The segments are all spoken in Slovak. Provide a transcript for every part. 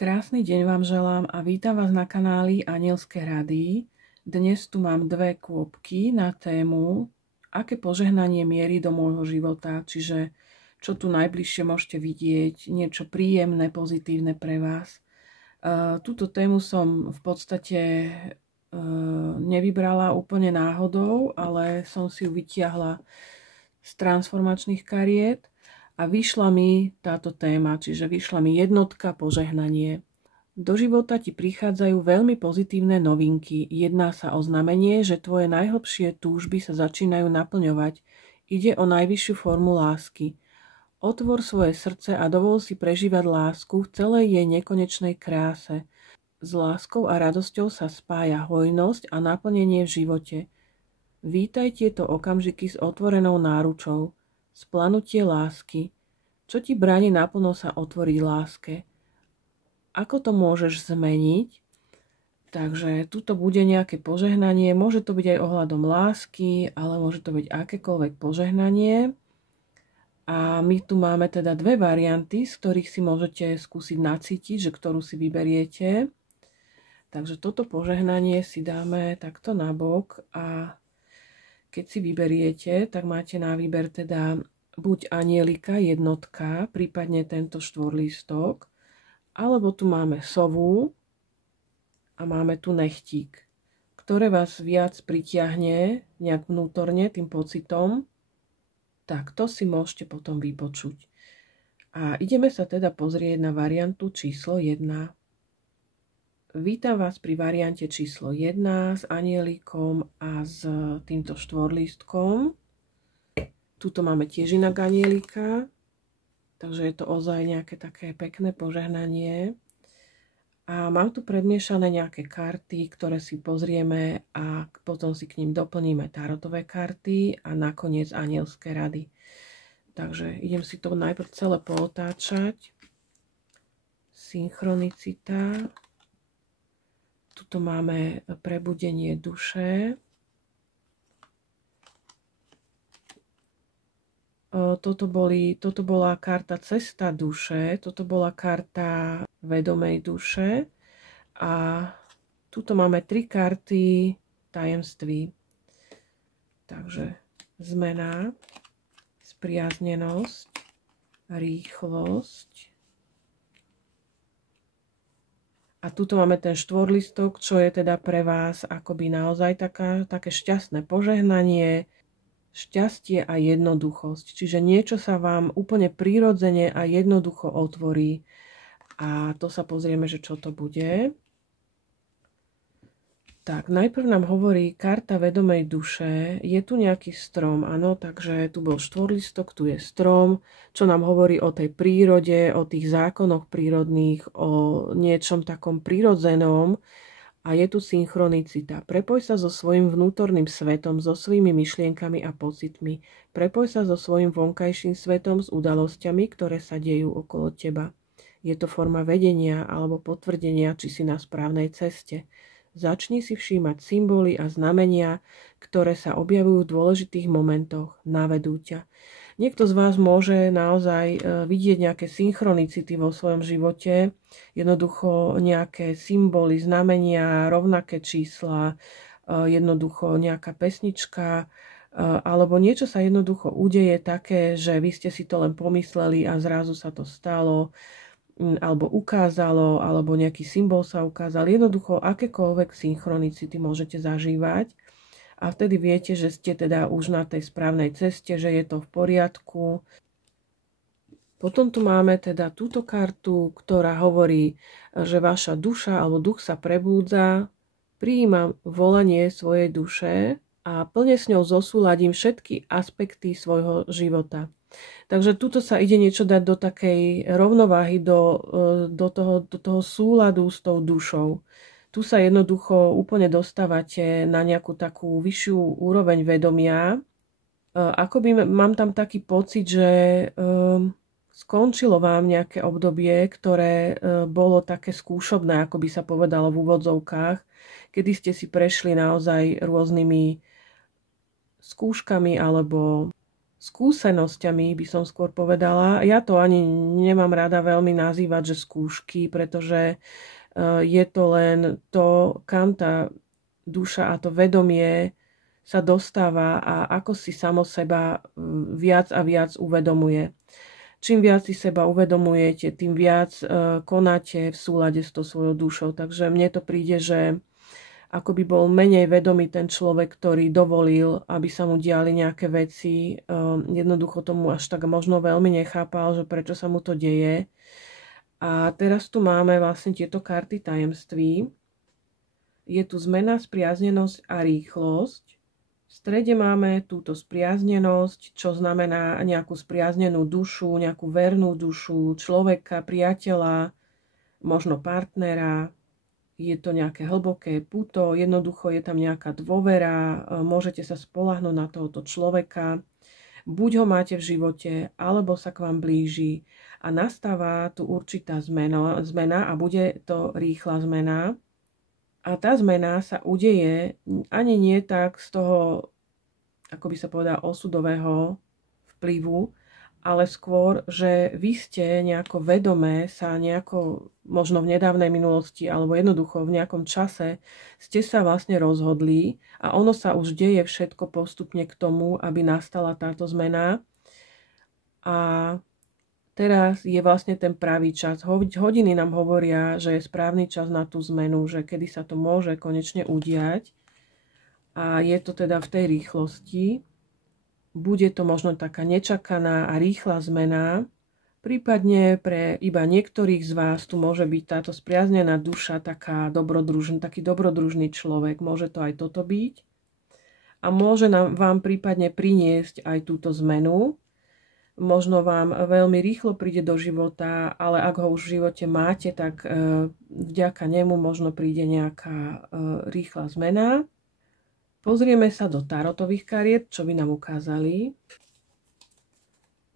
Krásny deň vám želám a vítam vás na kanáli Anielské rady. Dnes tu mám dve kôpky na tému, aké požehnanie mierí do môjho života, čiže čo tu najbližšie môžete vidieť, niečo príjemné, pozitívne pre vás. Túto tému som v podstate nevybrala úplne náhodou, ale som si ju vytiahla z transformačných kariet. A vyšla mi táto téma, čiže vyšla mi jednotka požehnanie. Do života ti prichádzajú veľmi pozitívne novinky. Jedná sa o znamenie, že tvoje najhlbšie túžby sa začínajú naplňovať. Ide o najvyššiu formu lásky. Otvor svoje srdce a dovol si prežívať lásku v celej jej nekonečnej kráse. S láskou a radosťou sa spája hojnosť a naplnenie v živote. Vítaj tieto okamžiky s otvorenou náručou. Splanutie lásky. Čo ti bráni naplno sa otvoriť láske? Ako to môžeš zmeniť? Takže tuto bude nejaké požehnanie. Môže to byť aj ohľadom lásky, ale môže to byť akékoľvek požehnanie. A my tu máme teda dve varianty, z ktorých si môžete skúsiť nacítiť, že ktorú si vyberiete. Takže toto požehnanie si dáme takto nabok a keď si vyberiete, tak máte na výber teda buď anielika, jednotka, prípadne tento štvorlistok, alebo tu máme sovu a máme tu nechtík, ktoré vás viac pritiahne nejak vnútorne tým pocitom, tak to si môžete potom vypočuť. A ideme sa teda pozrieť na variantu číslo 1. Vítam vás pri variante číslo 1 s anielikom a s týmto štvorlístkom. Tuto máme tiež inak anielika, takže je to ozaj nejaké také pekné požehnanie. A mám tu predmiešané nejaké karty, ktoré si pozrieme a potom si k ním doplníme tarotové karty a nakoniec anielské rady. Takže idem si to najprv celé pootáčať. Synchronicita. Tuto máme prebudenie duše. Toto bola karta cesta duše, toto bola karta vedomej duše a tuto máme 3 karty tajemství. Takže zmena, spriaznenosť, rýchlosť. A tuto máme ten štvorlistok, čo je teda pre vás akoby naozaj také šťastné požehnanie, šťastie a jednoduchosť. Čiže niečo sa vám úplne prirodzene a jednoducho otvorí. A to sa pozrieme, že čo to bude. Tak, najprv nám hovorí karta vedomej duše. Je tu nejaký strom, áno, takže tu bol štvorlistok, tu je strom, čo nám hovorí o tej prírode, o tých zákonoch prírodných, o niečom takom prirodzenom. A je tu synchronicita. Prepoj sa so svojím vnútorným svetom, so svojimi myšlienkami a pocitmi. Prepoj sa so svojím vonkajším svetom, s udalosťami, ktoré sa dejú okolo teba. Je to forma vedenia alebo potvrdenia, či si na správnej ceste. Začni si všímať symboly a znamenia, ktoré sa objavujú v dôležitých momentoch, navedú ťa. Niekto z vás môže naozaj vidieť nejaké synchronicity vo svojom živote, jednoducho nejaké symboly, znamenia, rovnaké čísla, jednoducho nejaká pesnička, alebo niečo sa jednoducho udeje také, že vy ste si to len pomysleli a zrazu sa to stalo, alebo ukázalo, alebo nejaký symbol sa ukázal. Jednoducho akékoľvek synchronicity môžete zažívať a vtedy viete, že ste teda už na tej správnej ceste, že je to v poriadku. Potom tu máme teda túto kartu, ktorá hovorí, že vaša duša alebo duch sa prebúdza, prijíma volanie svojej duše a plne s ňou zosúladím všetky aspekty svojho života. Takže tuto sa ide niečo dať do takej rovnováhy, do toho súladu s tou dušou. Tu sa jednoducho úplne dostávate na nejakú takú vyššiu úroveň vedomia. Akoby mám tam taký pocit, že skončilo vám nejaké obdobie, ktoré bolo také skúšobné, ako by sa povedalo v úvodzovkách, kedy ste si prešli naozaj rôznymi skúškami alebo skúsenosťami, by som skôr povedala. Ja to ani nemám rada veľmi nazývať, že skúšky, pretože je to len to, kam tá duša a to vedomie sa dostáva a ako si samo seba viac a viac uvedomuje. Čím viac si seba uvedomujete, tým viac konáte v súlade s tou svojou dušou. Takže mne to príde, že ako by bol menej vedomý ten človek, ktorý dovolil, aby sa mu diali nejaké veci. Jednoducho tomu až tak možno veľmi nechápal, že prečo sa mu to deje. A teraz tu máme vlastne tieto karty tajemství. Je tu zmena, spriaznenosť a rýchlosť. V strede máme túto spriaznenosť, čo znamená nejakú spriaznenú dušu, nejakú vernú dušu, človeka, priateľa, možno partnera. Je to nejaké hlboké puto, jednoducho je tam nejaká dôvera, môžete sa spoľahnúť na tohoto človeka. Buď ho máte v živote, alebo sa k vám blíži a nastáva tu určitá zmena a bude to rýchla zmena. A tá zmena sa udeje ani nie tak z toho, ako by sa povedal, osudového vplyvu, ale skôr, že vy ste nejako vedomé sa nejako, možno v nedávnej minulosti, alebo jednoducho v nejakom čase ste sa vlastne rozhodli a ono sa už deje všetko postupne k tomu, aby nastala táto zmena. A teraz je vlastne ten pravý čas. Hodiny nám hovoria, že je správny čas na tú zmenu, že kedy sa to môže konečne udiať. A je to teda v tej rýchlosti. Bude to možno taká nečakaná a rýchla zmena. Prípadne pre iba niektorých z vás tu môže byť táto spriaznená duša, taký dobrodružný človek. Môže to aj toto byť. A môže vám prípadne priniesť aj túto zmenu. Možno vám veľmi rýchlo príde do života, ale ak ho už v živote máte, tak vďaka nemu možno príde nejaká rýchla zmena. Pozrieme sa do tarotových kariet, čo by nám ukázali.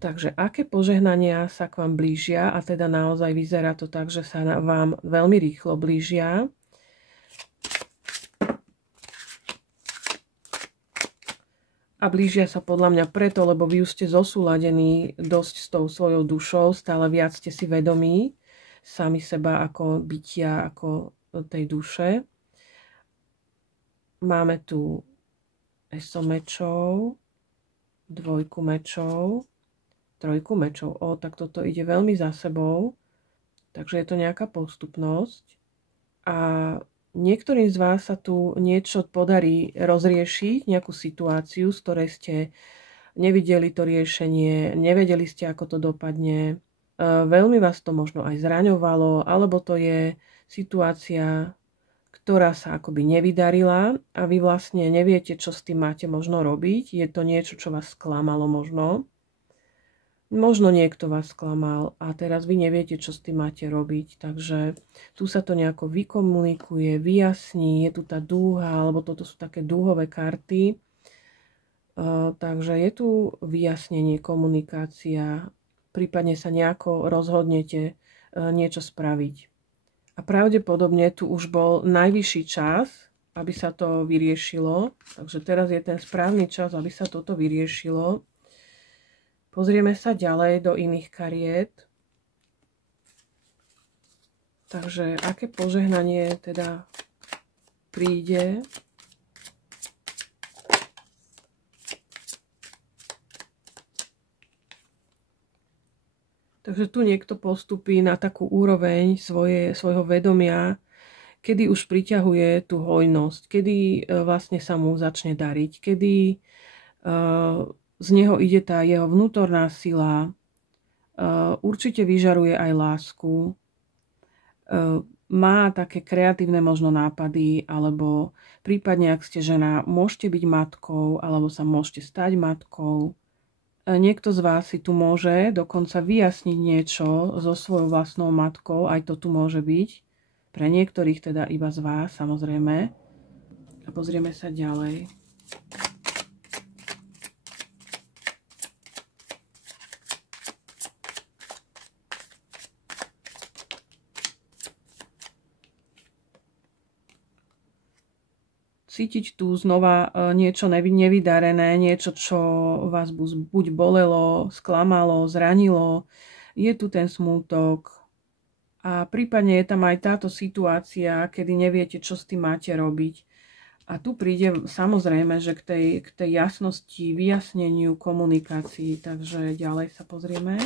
Takže aké požehnania sa k vám blížia, a teda naozaj vyzerá to tak, že sa vám veľmi rýchlo blížia. A blížia sa podľa mňa preto, lebo vy už ste zosúladení dosť s tou svojou dušou, stále viac ste si vedomí sami seba ako bytia, ako tej duše. Máme tu eso mečov, dvojku mečov, trojku mečov. Tak toto ide veľmi za sebou. Takže je to nejaká postupnosť. A niektorým z vás sa tu niečo podarí rozriešiť, nejakú situáciu, z ktorej ste nevideli to riešenie, nevedeli ste, ako to dopadne. Veľmi vás to možno aj zraňovalo, alebo to je situácia, ktorá sa akoby nevydarila a vy vlastne neviete, čo s tým máte možno robiť. Je to niečo, čo vás sklamalo možno. Možno niekto vás sklamal a teraz vy neviete, čo s tým máte robiť. Takže tu sa to nejako vykomunikuje, vyjasní, je tu tá dúha, alebo toto sú také dúhové karty. Takže je tu vyjasnenie, komunikácia, prípadne sa nejako rozhodnete niečo spraviť. A pravdepodobne tu už bol najvyšší čas, aby sa to vyriešilo. Takže teraz je ten správny čas, aby sa toto vyriešilo. Pozrieme sa ďalej do iných kariet. Takže aké požehnanie teda príde? Takže tu niekto postupí na takú úroveň svojho vedomia, kedy už priťahuje tú hojnosť, kedy vlastne sa mu začne dariť, kedy z neho ide tá jeho vnútorná sila, určite vyžaruje aj lásku, má také kreatívne možno nápady, alebo prípadne, ak ste žena, môžete byť matkou, alebo sa môžete stať matkou. Niekto z vás si tu môže dokonca vyjasniť niečo so svojou vlastnou matkou, aj to tu môže byť. Pre niektorých teda iba z vás, samozrejme. A pozrieme sa ďalej. cítiť tu znova niečo nevydarené, niečo, čo vás buď bolelo, sklamalo, zranilo. Je tu ten smútok a prípadne je tam aj táto situácia, kedy neviete, čo s tým máte robiť. A tu príde samozrejme, že k tej jasnosti, vyjasneniu, komunikácii. Takže ďalej sa pozrieme.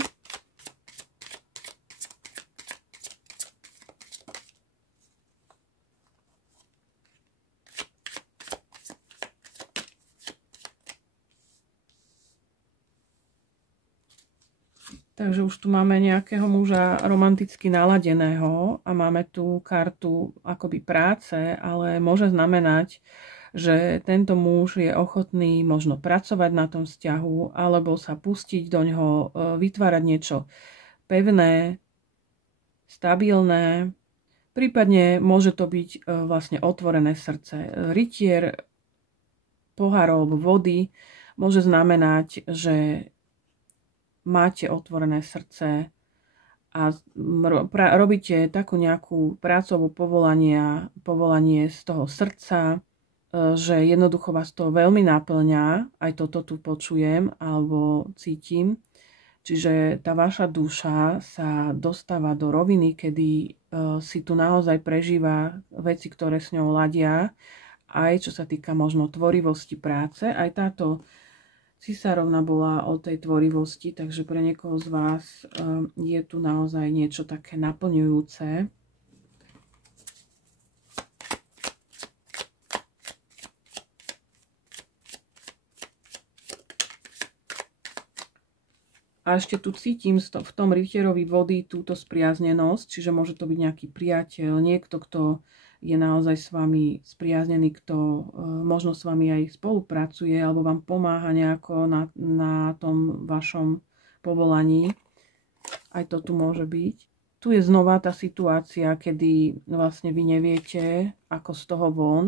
Takže už tu máme nejakého muža romanticky naladeného a máme tu kartu akoby práce, ale môže znamenať, že tento muž je ochotný možno pracovať na tom vzťahu alebo sa pustiť do ňoho, vytvárať niečo pevné, stabilné. Prípadne môže to byť vlastne otvorené srdce. Rytier pohárov vody môže znamenať, že máte otvorené srdce a robíte takú nejakú prácovú povolanie z toho srdca, že jednoducho vás to veľmi naplňa, aj toto tu počujem alebo cítim. Čiže tá vaša duša sa dostáva do roviny, kedy si tu naozaj prežíva veci, ktoré s ňou ladia, aj čo sa týka možno tvorivosti práce. Aj táto cisárovna bola o tej tvorivosti, takže pre niekoho z vás je tu naozaj niečo také naplňujúce. A ešte tu cítim v tom rytierovi vody túto spriaznenosť, čiže môže to byť nejaký priateľ, niekto, kto je naozaj s vami spriaznený, kto možno s vami aj spolupracuje alebo vám pomáha nejako na tom vašom povolaní. Aj to tu môže byť. Tu je znova tá situácia, kedy vlastne vy neviete, ako z toho von.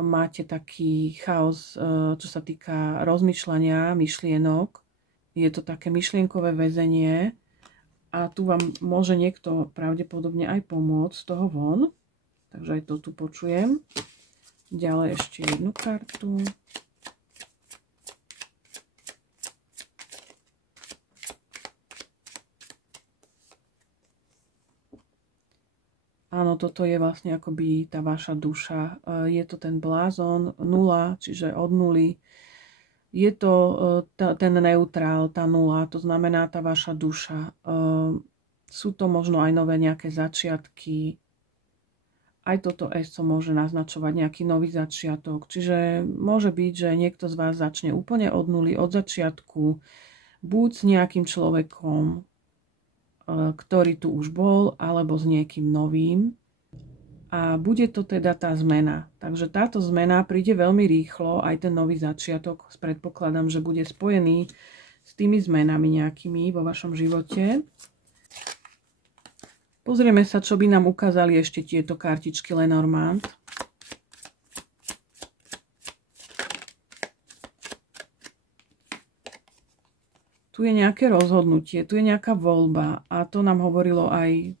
Máte taký chaos, čo sa týka rozmýšľania, myšlienok. Je to také myšlienkové väzenie a tu vám môže niekto pravdepodobne aj pomôcť z toho von. Takže aj to tu počujem. Ďalej ešte jednu kartu. Áno, toto je vlastne akoby tá vaša duša. Je to ten blázon, nula, čiže od nuly. Je to ten neutrál, tá nula, to znamená tá vaša duša. Sú to možno aj nové nejaké začiatky. Aj toto ESO môže naznačovať nejaký nový začiatok. Čiže môže byť, že niekto z vás začne úplne od nuly, od začiatku, buď s nejakým človekom, ktorý tu už bol, alebo s niekým novým. A bude to teda tá zmena. Takže táto zmena príde veľmi rýchlo, aj ten nový začiatok. Predpokladám, že bude spojený s tými zmenami nejakými vo vašom živote. Pozrieme sa, čo by nám ukázali ešte tieto kartičky Lenormand. Tu je nejaké rozhodnutie, tu je nejaká voľba a to nám hovorilo aj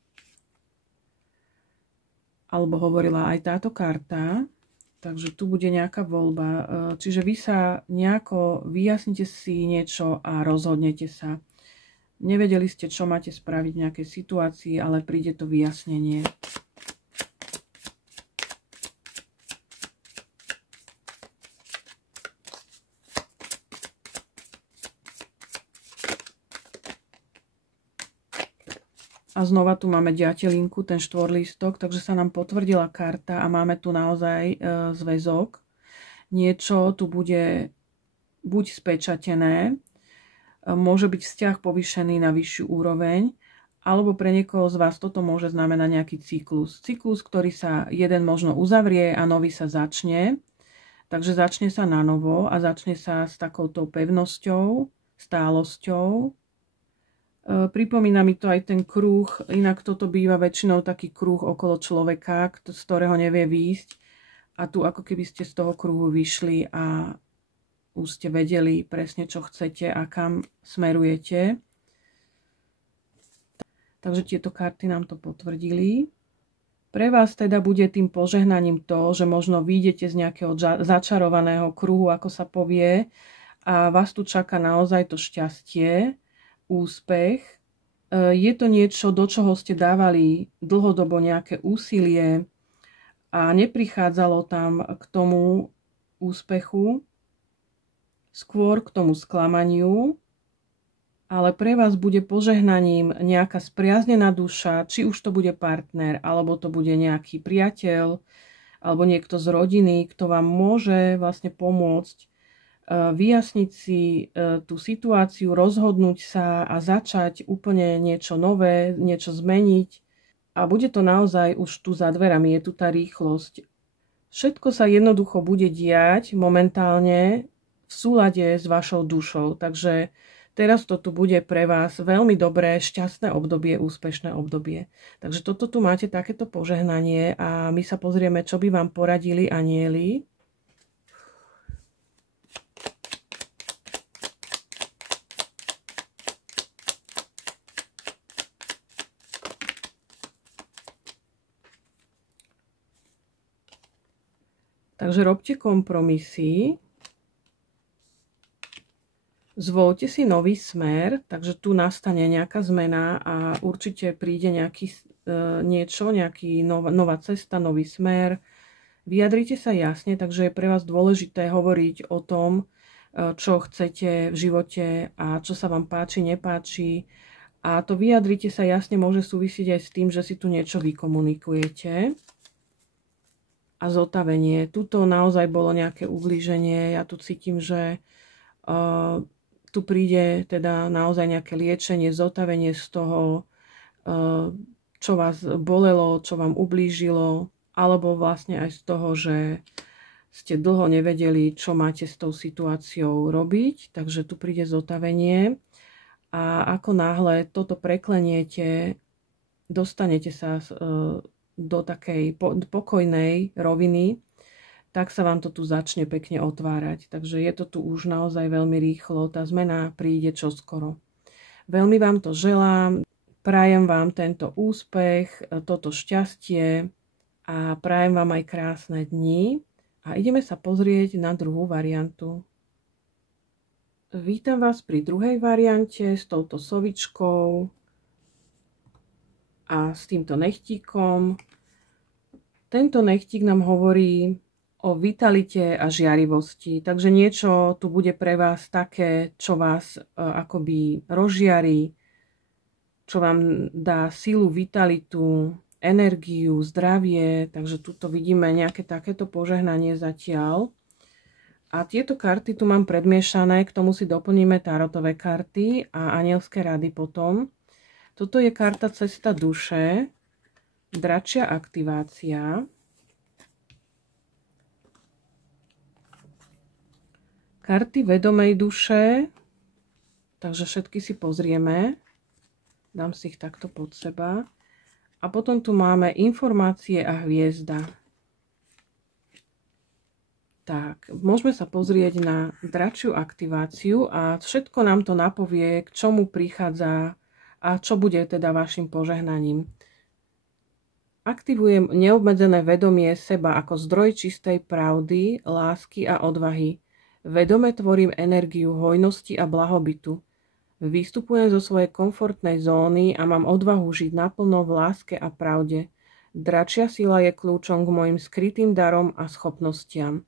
alebo hovorila aj táto karta, takže tu bude nejaká voľba. Čiže vy sa nejako vyjasnite si niečo a rozhodnete sa. Nevedeli ste, čo máte spraviť v nejakej situácii, ale príde to vyjasnenie. A znova tu máme ďatelinku, ten štvorlístok, takže sa nám potvrdila karta a máme tu naozaj zväzok. Niečo tu bude buď spečatené, môže byť vzťah povýšený na vyššiu úroveň, alebo pre niekoho z vás toto môže znamenať nejaký cyklus. Cyklus, ktorý sa jeden možno uzavrie a nový sa začne. Takže začne sa na novo a začne sa s takouto pevnosťou, stálosťou. Pripomína mi to aj ten kruh, inak toto býva väčšinou taký kruh okolo človeka, z ktorého nevie výjsť. A tu ako keby ste z toho kruhu vyšli a už ste vedeli presne, čo chcete a kam smerujete. Takže tieto karty nám to potvrdili. Pre vás teda bude tým požehnaním to, že možno vyjdete z nejakého začarovaného kruhu, ako sa povie, a vás tu čaká naozaj to šťastie, úspech. Je to niečo, do čoho ste dávali dlhodobo nejaké úsilie a neprichádzalo tam k tomu úspechu, skôr k tomu sklamaniu, ale pre vás bude požehnaním nejaká spriaznená duša, či už to bude partner, alebo to bude nejaký priateľ, alebo niekto z rodiny, kto vám môže vlastne pomôcť vyjasniť si tú situáciu, rozhodnúť sa a začať úplne niečo nové, niečo zmeniť. A bude to naozaj už tu za dverami, je tu tá rýchlosť. Všetko sa jednoducho bude diať momentálne v súlade s vašou dušou, takže teraz to tu bude pre vás veľmi dobré, šťastné obdobie, úspešné obdobie. Takže toto tu máte takéto požehnanie a my sa pozrieme, čo by vám poradili anjeli. Takže robte kompromisy. Zvolte si nový smer, takže tu nastane nejaká zmena a určite príde nejaký nová cesta, nový smer. Vyjadrite sa jasne, takže je pre vás dôležité hovoriť o tom, čo chcete v živote a čo sa vám páči, nepáči. A to vyjadrite sa jasne môže súvisieť aj s tým, že si tu niečo vykomunikujete. A zotavenie. Tuto naozaj bolo nejaké ublíženie. Ja tu cítim, že tu príde teda naozaj nejaké liečenie, zotavenie z toho, čo vás bolelo, čo vám ublížilo, alebo vlastne aj z toho, že ste dlho nevedeli, čo máte s tou situáciou robiť. Takže tu príde zotavenie a ako náhle toto prekleniete, dostanete sa do takej pokojnej roviny, tak sa vám to tu začne pekne otvárať. Takže je to tu už naozaj veľmi rýchlo. Tá zmena príde čoskoro. Veľmi vám to želám. Prajem vám tento úspech, toto šťastie a prajem vám aj krásne dni. A ideme sa pozrieť na druhú variantu. Vítam vás pri druhej variante s touto sovičkou a s týmto nechtíkom. Tento nechtík nám hovorí o vitalite a žiarivosti. Takže niečo tu bude pre vás také, čo vás akoby rozžiarí, čo vám dá sílu, vitalitu, energiu, zdravie. Takže tuto vidíme nejaké takéto požehnanie zatiaľ. A tieto karty tu mám predmiešané, k tomu si doplníme tarotové karty a anielské rady potom. Toto je karta Cesta duše, dračia aktivácia. Karty vedomej duše, takže všetky si pozrieme. Dám si ich takto pod seba. A potom tu máme informácie a hviezda. Tak, môžeme sa pozrieť na dračiu aktiváciu a všetko nám to napovie, k čomu prichádza a čo bude teda vašim požehnaním. Aktivujem neobmedzené vedomie seba ako zdroj čistej pravdy, lásky a odvahy. Vedome tvorím energiu hojnosti a blahobytu. Vystupujem zo svojej komfortnej zóny a mám odvahu žiť naplno v láske a pravde. Dračia sila je kľúčom k mojim skrytým darom a schopnostiam.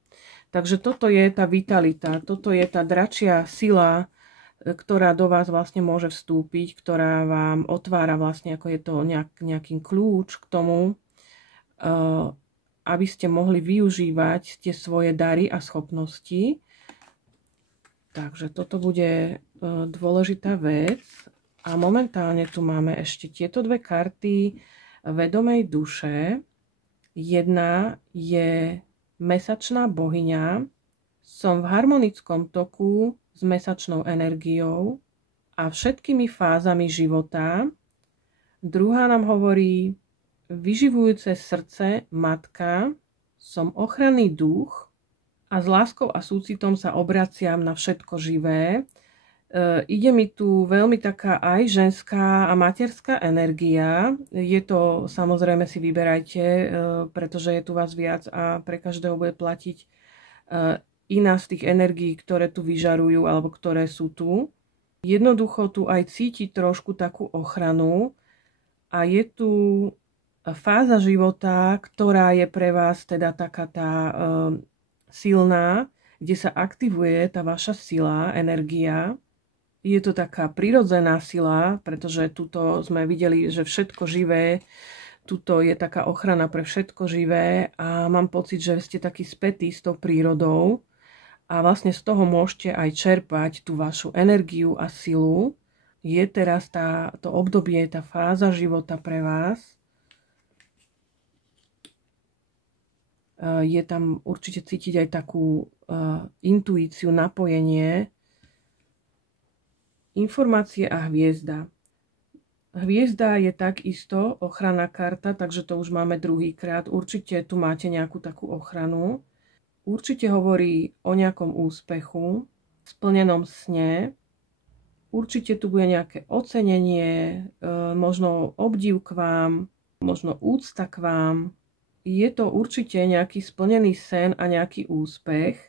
Takže toto je tá vitalita, toto je tá dračia sila, ktorá do vás vlastne môže vstúpiť, ktorá vám otvára vlastne, ako je to nejaký kľúč k tomu, aby ste mohli využívať tie svoje dary a schopnosti. Takže toto bude dôležitá vec. A momentálne tu máme ešte tieto dve karty vedomej duše. Jedna je mesačná bohyňa. Som v harmonickom toku s mesačnou energiou a všetkými fázami života. Druhá nám hovorí vyživujúce srdce, matka. Som ochranný duch a s láskou a súcitom sa obraciam na všetko živé. Ide mi tu veľmi taká aj ženská a materská energia. Je to, samozrejme si vyberajte, pretože je tu vás viac a pre každého bude platiť iná z tých energií, ktoré tu vyžarujú alebo ktoré sú tu. Jednoducho tu aj cítiť trošku takú ochranu a je tu fáza života, ktorá je pre vás teda taká tá silná, kde sa aktivuje tá vaša sila, energia. Je to taká prirodzená sila, pretože tuto sme videli, že všetko živé, tuto je taká ochrana pre všetko živé a mám pocit, že ste takí spätí s tou prírodou a vlastne z toho môžete aj čerpať tú vašu energiu a silu. Je teraz to obdobie, tá fáza života pre vás. Je tam určite cítiť aj takú intuíciu, napojenie. Informácie a hviezda. Hviezda je takisto ochranná karta, takže to už máme druhýkrát. Určite tu máte nejakú takú ochranu. Určite hovorí o nejakom úspechu, splnenom sne. Určite tu bude nejaké ocenenie, možno obdiv k vám, možno úcta k vám. Je to určite nejaký splnený sen a nejaký úspech.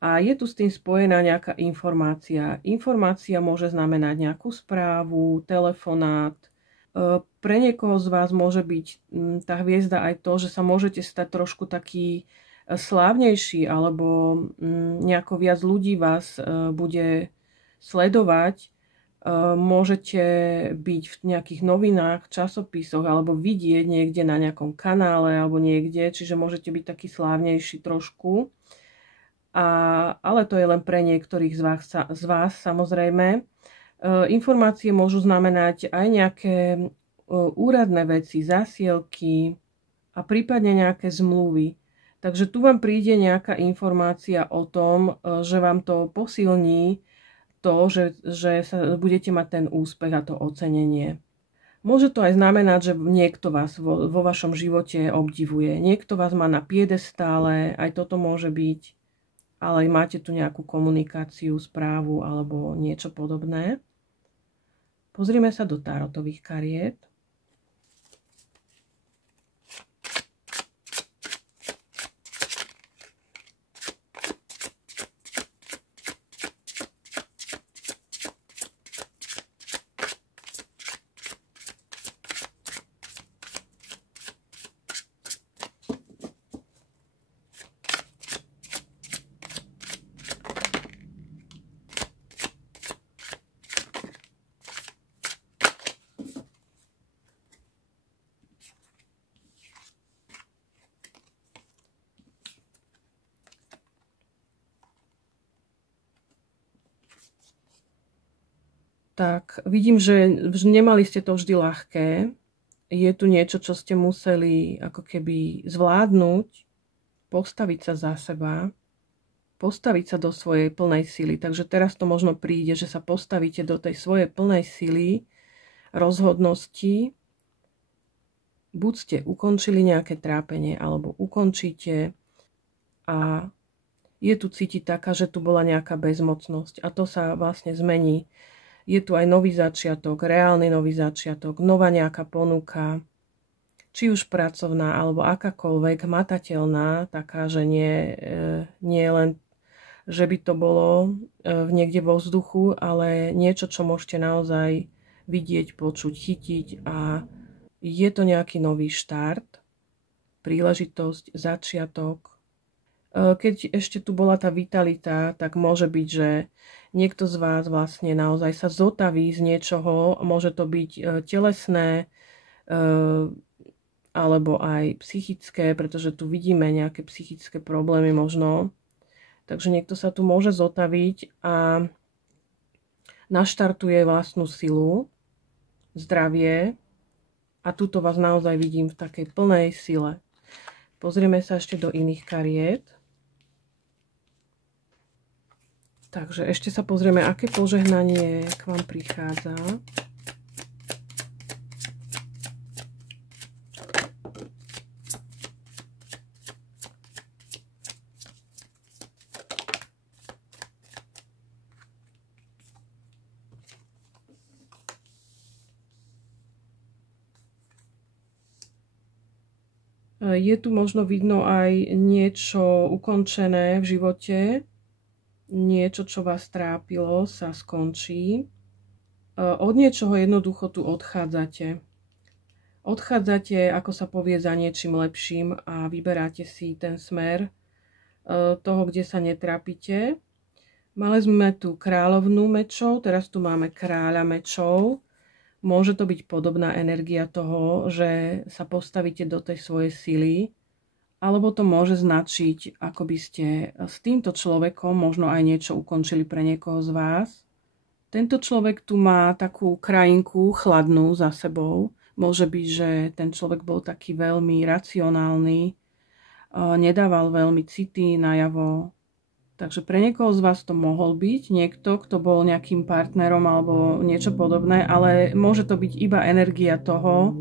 A je tu s tým spojená nejaká informácia. Informácia môže znamenať nejakú správu, telefonát. Pre niekoho z vás môže byť tá hviezda aj to, že sa môžete stať trošku taký slávnejší, alebo nejako viac ľudí vás bude sledovať. Môžete byť v nejakých novinách, časopisoch, alebo vidieť niekde na nejakom kanále, alebo niekde, čiže môžete byť taký slávnejší trošku. Ale to je len pre niektorých z vás samozrejme. Informácie môžu znamenať aj nejaké úradné veci, zásielky a prípadne nejaké zmluvy. Takže tu vám príde nejaká informácia o tom, že vám to posilní to, že sa budete mať ten úspech a to ocenenie. Môže to aj znamenať, že niekto vás vo vašom živote obdivuje. Niekto vás má na piedestále, aj toto môže byť. Ale máte tu nejakú komunikáciu, správu alebo niečo podobné. Pozrime sa do tarotových kariet. Tak vidím, že nemali ste to vždy ľahké. Je tu niečo, čo ste museli ako keby zvládnuť, postaviť sa za seba, postaviť sa do svojej plnej sily. Takže teraz to možno príde, že sa postavíte do tej svojej plnej sily, rozhodnosti. Buď ste ukončili nejaké trápenie, alebo ukončíte a je tu cítiť taká, že tu bola nejaká bezmocnosť a to sa vlastne zmení. Je tu aj nový začiatok, reálny nový začiatok, nová nejaká ponuka, či už pracovná, alebo akákoľvek, matateľná, taká, že nie len, že by to bolo niekde vo vzduchu, ale niečo, čo môžete naozaj vidieť, počuť, chytiť a je to nejaký nový štart, príležitosť, začiatok. Keď ešte tu bola tá vitalita, tak môže byť, že niekto z vás vlastne naozaj sa zotaví z niečoho, môže to byť telesné alebo aj psychické, pretože tu vidíme nejaké psychické problémy možno. Takže niekto sa tu môže zotaviť a naštartuje vlastnú silu, zdravie a tuto vás naozaj vidím v takej plnej sile. Pozrieme sa ešte do iných kariet. Takže ešte sa pozrieme, aké požehnanie k vám prichádza. Je tu možno vidno aj niečo ukončené v živote, niečo, čo vás trápilo, sa skončí. Od niečoho jednoducho tu odchádzate. Odchádzate, ako sa povie, za niečím lepším a vyberáte si ten smer toho, kde sa netrápite. Mali sme tu kráľovnú mečov, teraz tu máme kráľa mečov. Môže to byť podobná energia toho, že sa postavíte do tej svojej sily, alebo to môže značiť, ako by ste s týmto človekom možno aj niečo ukončili pre niekoho z vás. Tento človek tu má takú krajinku chladnú za sebou. Môže byť, že ten človek bol taký veľmi racionálny, nedával veľmi city najavo. Takže pre niekoho z vás to mohol byť niekto, kto bol nejakým partnerom alebo niečo podobné, ale môže to byť iba energia toho,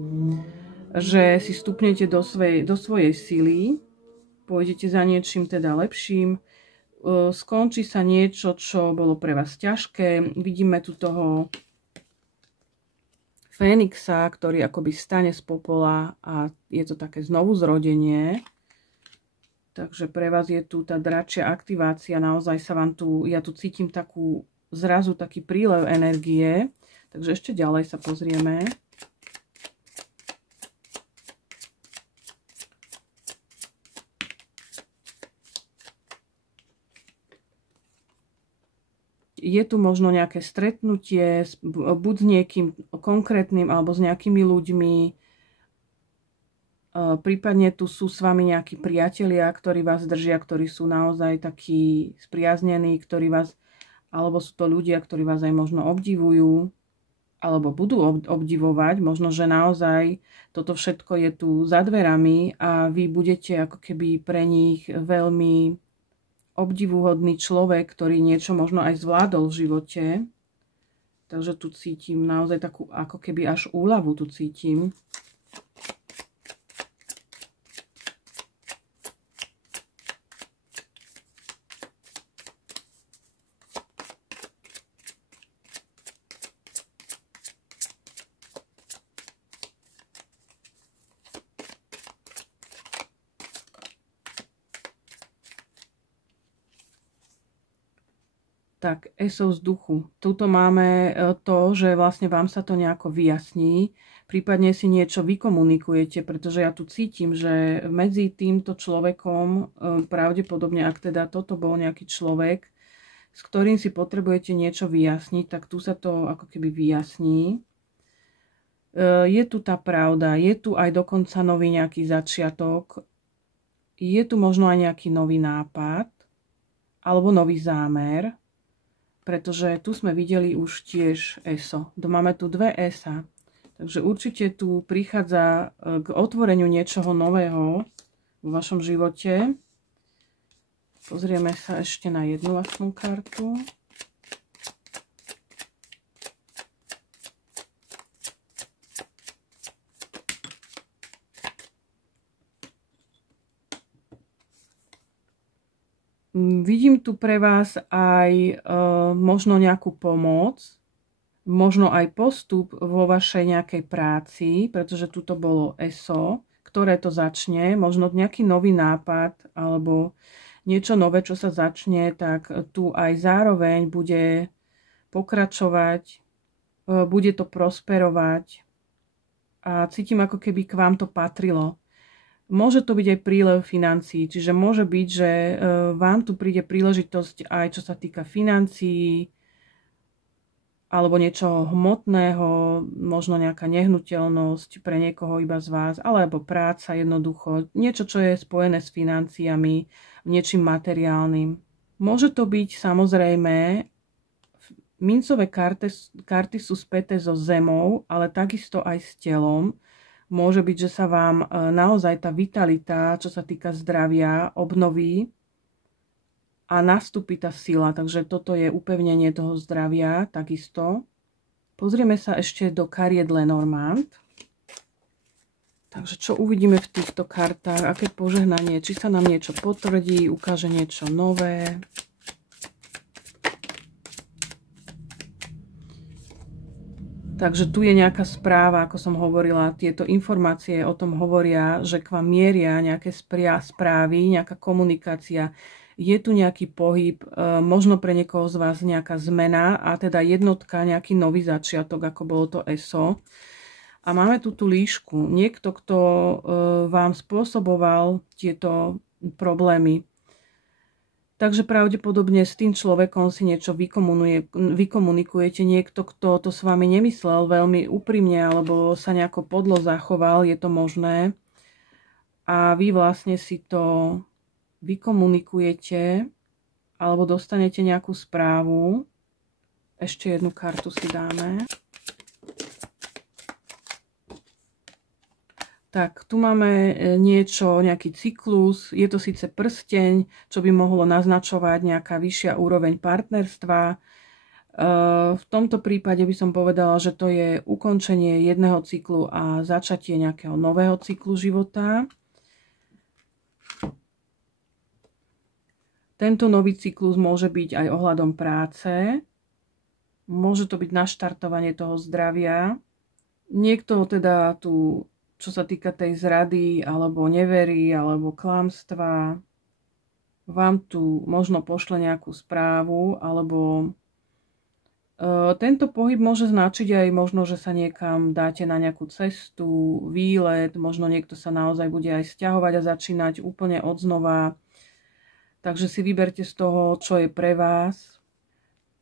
že si stupnete do svojej sily, pôjdete za niečím teda lepším, skončí sa niečo, čo bolo pre vás ťažké. Vidíme tu toho Fénixa, ktorý akoby stane z popola a je to také znovu zrodenie. Takže pre vás je tu tá dračia aktivácia, naozaj sa vám tu, ja tu cítim zrazu taký prílev energie. Takže ešte ďalej sa pozrieme. Je tu možno nejaké stretnutie, buď s niekým konkrétnym, alebo s nejakými ľuďmi. Prípadne tu sú s vami nejakí priatelia, ktorí vás držia, ktorí sú naozaj takí spriaznení, alebo sú to ľudia, ktorí vás aj možno obdivujú, alebo budú obdivovať. Možno, že naozaj toto všetko je tu za dverami a vy budete ako keby pre nich veľmi obdivuhodný človek, ktorý niečo možno aj zvládol v živote. Takže tu cítim naozaj takú ako keby až úľavu tu cítim. Tak, ESO vzduchu. Tuto máme to, že vlastne vám sa to nejako vyjasní, prípadne si niečo vykomunikujete, pretože ja tu cítim, že medzi týmto človekom, pravdepodobne, ak teda toto bol nejaký človek, s ktorým si potrebujete niečo vyjasniť, tak tu sa to ako keby vyjasní. Je tu tá pravda, je tu aj dokonca nový nejaký začiatok, je tu možno aj nejaký nový nápad, alebo nový zámer, pretože tu sme videli už tiež ESO. Máme tu dve ESA. Takže určite tu prichádza k otvoreniu niečoho nového vo vašom živote. Pozrieme sa ešte na jednu vlastnú kartu. Vidím tu pre vás aj možno nejakú pomoc, možno aj postup vo vašej nejakej práci, pretože tuto bolo ESO, ktoré to začne, možno nejaký nový nápad alebo niečo nové, čo sa začne, tak tu aj zároveň bude pokračovať, bude to prosperovať a cítim, ako keby k vám to patrilo. Môže to byť aj prílev financií, čiže môže byť, že vám tu príde príležitosť aj čo sa týka financií alebo niečoho hmotného, možno nejaká nehnuteľnosť pre niekoho iba z vás, alebo práca jednoducho, niečo, čo je spojené s financiami, niečím materiálnym. Môže to byť samozrejme, mincové karty sú späté so zemou, ale takisto aj s telom. Môže byť, že sa vám naozaj tá vitalita, čo sa týka zdravia, obnoví a nastúpi tá sila. Takže toto je upevnenie toho zdravia takisto. Pozrieme sa ešte do kariet Lenormand. Takže čo uvidíme v týchto kartách? Aké požehnanie? Či sa nám niečo potvrdí, ukáže niečo nové? Takže tu je nejaká správa, ako som hovorila, tieto informácie o tom hovoria, že k vám mieria nejaké správy, nejaká komunikácia, je tu nejaký pohyb, možno pre niekoho z vás nejaká zmena a teda jednotka, nejaký nový začiatok, ako bolo to ESO. A máme tu tú líšku. Niekto, kto vám spôsoboval tieto problémy. Takže pravdepodobne s tým človekom si niečo vykomunikujete. Niekto, kto to s vami nemyslel veľmi úprimne alebo sa nejako podlo zachoval, je to možné. A vy vlastne si to vykomunikujete alebo dostanete nejakú správu. Ešte jednu kartu si dáme. Tak, tu máme niečo, nejaký cyklus, je to síce prsteň, čo by mohlo naznačovať nejaká vyššia úroveň partnerstva. V tomto prípade by som povedala, že to je ukončenie jedného cyklu a začatie nejakého nového cyklu života. Tento nový cyklus môže byť aj ohľadom práce, môže to byť naštartovanie toho zdravia. Niekto teda tu, čo sa týka tej zrady, alebo neverí, alebo klamstva, vám tu možno pošle nejakú správu, alebo tento pohyb môže značiť aj možno, že sa niekam dáte na nejakú cestu, výlet, možno niekto sa naozaj bude aj sťahovať a začínať úplne odznova. Takže si vyberte z toho, čo je pre vás.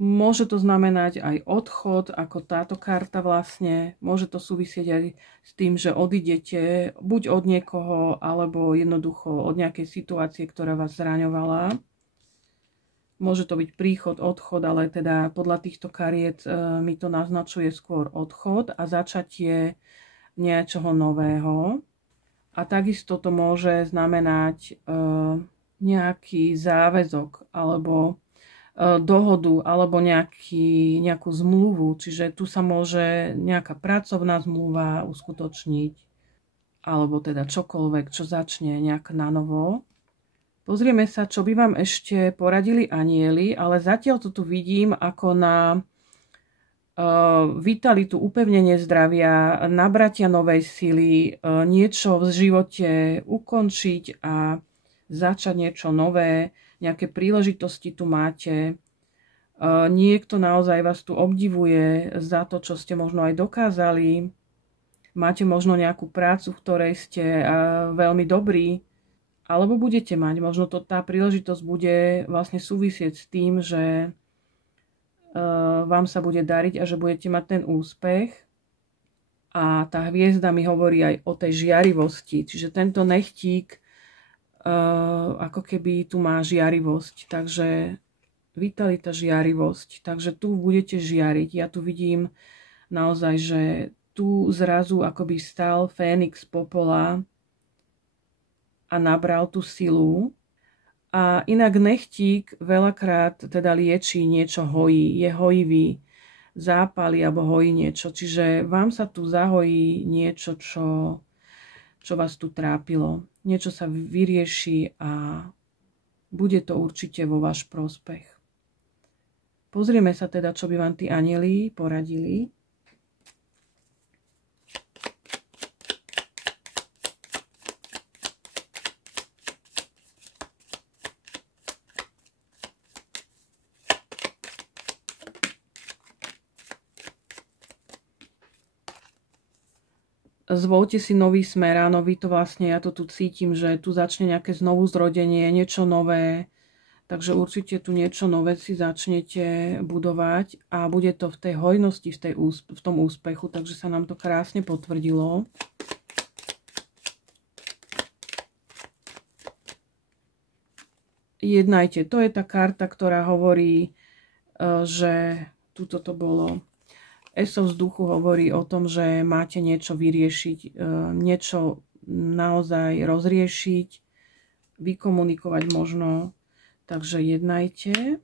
Môže to znamenať aj odchod, ako táto karta vlastne. Môže to súvisieť aj s tým, že odídete buď od niekoho, alebo jednoducho od nejakej situácie, ktorá vás zraňovala. Môže to byť príchod, odchod, ale teda podľa týchto kariet mi to naznačuje skôr odchod a začatie niečoho nového. A takisto to môže znamenať nejaký záväzok, alebo dohodu alebo nejakú zmluvu, čiže tu sa môže nejaká pracovná zmluva uskutočniť alebo teda čokoľvek, čo začne nejak na novo. Pozrieme sa, čo by vám ešte poradili anjeli, ale zatiaľ to tu vidím ako na vitalitu, upevnenie zdravia, nabratia novej sily, niečo v živote ukončiť a začať niečo nové. Nejaké príležitosti tu máte. Niekto naozaj vás tu obdivuje za to, čo ste možno aj dokázali. Máte možno nejakú prácu, v ktorej ste veľmi dobrí. Alebo budete mať. Možno tá príležitosť bude vlastne súvisieť s tým, že vám sa bude dariť a že budete mať ten úspech. A tá hviezda mi hovorí aj o tej žiarivosti. Čiže tento nechtík ako keby tu má žiarivosť, takže vitalita, žiarivosť, takže tu budete žiariť. Ja tu vidím naozaj, že tu zrazu akoby stal Fénix popola a nabral tú silu. A inak nechtík veľakrát teda liečí, niečo hojí, je hojivý, zápali alebo hojí niečo, čiže vám sa tu zahojí niečo, čo vás tu trápilo. Niečo sa vyrieši a bude to určite vo váš prospech. Pozrieme sa teda, čo by vám tí anjeli poradili. Zvolte si nový smer, áno, vy to vlastne, ja to tu cítim, že tu začne nejaké znovu zrodenie, niečo nové, takže určite tu niečo nové si začnete budovať a bude to v tej hojnosti, v tom úspechu, takže sa nám to krásne potvrdilo. Jednajte, to je tá karta, ktorá hovorí, že tuto to bolo. ESO vzduchu hovorí o tom, že máte niečo vyriešiť, niečo naozaj rozriešiť, vykomunikovať možno. Takže jednajte.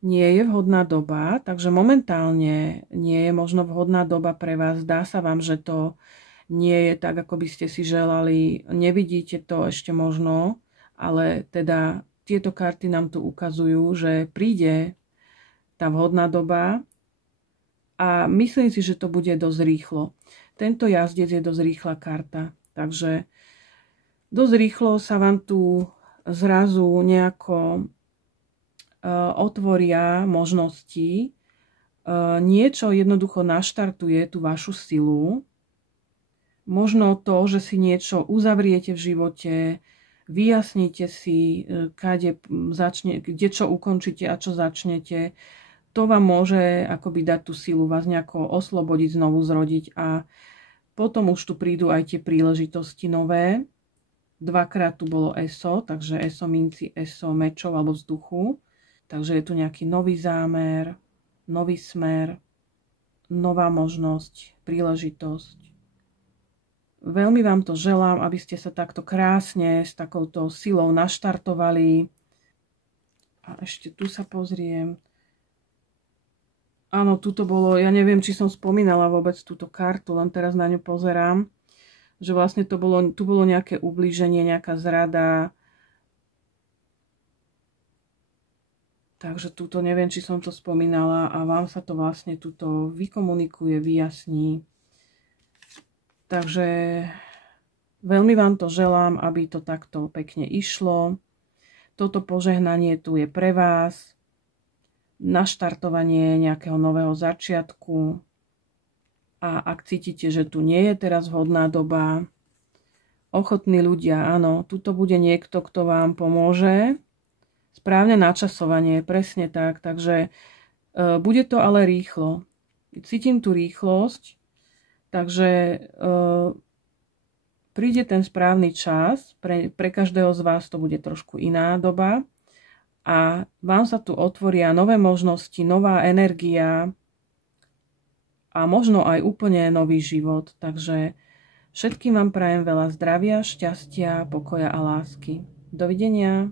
Nie je vhodná doba, takže momentálne nie je možno vhodná doba pre vás. Zdá sa vám, že to nie je tak, ako by ste si želali. Nevidíte to ešte možno, ale teda tieto karty nám tu ukazujú, že príde tá vhodná doba a myslím si, že to bude dosť rýchlo. Tento jazdec je dosť rýchla karta, takže dosť rýchlo sa vám tu zrazu nejako otvoria možnosti. Niečo jednoducho naštartuje tú vašu silu. Možno to, že si niečo uzavriete v živote, vyjasnite si, kde čo ukončíte a čo začnete. To vám môže akoby dať tú silu, vás nejako oslobodiť, znovu zrodiť a potom už tu prídu aj tie príležitosti nové. Dvakrát tu bolo ESO, takže ESO minci, ESO mečov alebo vzduchu. Takže je tu nejaký nový zámer, nový smer, nová možnosť, príležitosť. Veľmi vám to želám, aby ste sa takto krásne s takouto silou naštartovali. A ešte tu sa pozriem. Áno, tuto bolo, ja neviem, či som spomínala vôbec túto kartu, len teraz na ňu pozerám. Že vlastne tu bolo nejaké ublíženie, nejaká zrada. Takže tuto neviem, či som to spomínala a vám sa to vlastne tuto vykomunikuje, vyjasní. Takže veľmi vám to želám, aby to takto pekne išlo. Toto požehnanie tu je pre vás. Naštartovanie nejakého nového začiatku. A ak cítite, že tu nie je teraz vhodná doba, ochotní ľudia, áno, tuto bude niekto, kto vám pomôže. Správne načasovanie, presne tak. Takže bude to ale rýchlo. Cítim tú rýchlosť. Takže príde ten správny čas, pre každého z vás to bude trošku iná doba a vám sa tu otvoria nové možnosti, nová energia a možno aj úplne nový život. Takže všetkým vám prajem veľa zdravia, šťastia, pokoja a lásky. Dovidenia.